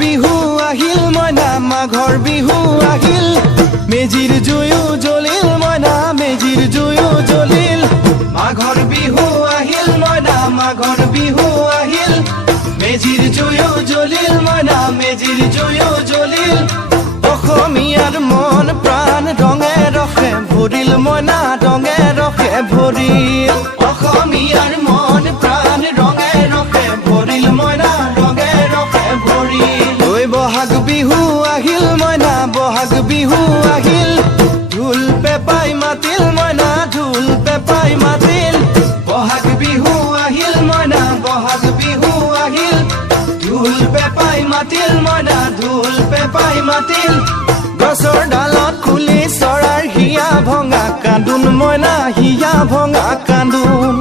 বিহু আহিল মইনা মাঘৰ বিহু আহিল মেজিৰ জুয়ো জ্বলিল মইনা মেজিৰ জুয়ো জ্বলিল মাঘৰ বিহু আহিল মইনা মাঘৰ বিহু আহিল মেজিৰ জুয়ো জ্বলিল মইনা মেজিৰ জুয়ো জ্বলিল অসমীয়াৰ মন প্ৰাণ ৰঙে ৰসে ভৰিল মইনা ৰঙে ৰসে ভৰিল অসমীয়াৰ মন প্ৰাণ ৰঙে ৰসে ভৰিল মইনা ৰঙে ৰসে ভৰিল ঐ বহাগ বিহু আহিল মইনা বহাগ বিহু আহিল ঢোল পেপাই মাতিল মইনা ঢোল পেপাই মাতিল বহাগ বিহু আহিল মইনা বহাগ বিহু আহিল ঢোল পেপাই মাতিল মইনা ঢোল পেপাই মাতিল গছৰ ডালত খুলি চৰাৰ হিয়া ভঙা কান্দোন মইনা হিয়া ভঙা কান্দোন